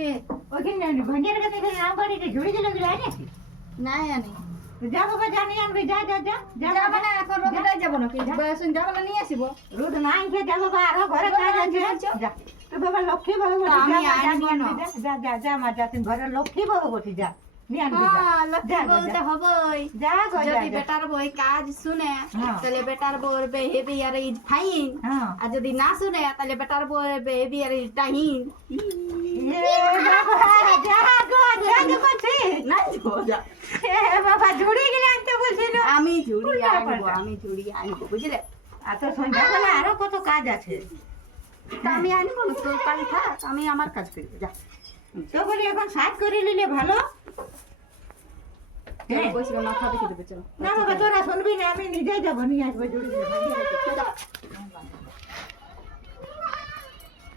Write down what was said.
কে? ওখানে ভাঙ্গের কাছে নাম বাড়িতে ঝুড়ি দিল গিয়ে নাকি নাই আনি। যা বাবা জানি আনবি যা যা যা যা না এখন রবিটাই যাব নাকি? বয়স যাব না নিয়ে আসিব। রোদ নাই খেয়ে যা বাবা আরও ঘরে কাজ আছে। যা। তো বাবা লক্ষ্মী বাবু আমি আনব না। যা যা যা মা যা তুই ঘরে লক্ষ্মী বাবু বসি যা নিয়ে আনবি যা। হ্যাঁ বউ হ্যাঁ। হ্যাঁ। আর যদি না শুনে তাহলে বেটার বউর বিহেভিয়ার টাহিন এ বাবা যা গো যা গো বলছি না বাবা ঝুড়ি গেলে আনতে বলছিল আমি ঝুড়ি আনব আমি ঝুড়ি আনব বুঝলে? আর তো সন্ধ্যাবেলা আরও কত কাজ আছে। তা আমি আনব তোর কাজ থাক আমি আমার কাজ করব যা। তো বলি এখন সাজ করে নিলে ভালো। মাথা দেখে দেবে চলো। না বাবা তোরা শুনবি না আমি নিজেই যাব নিয়ে আসব দিয়ে।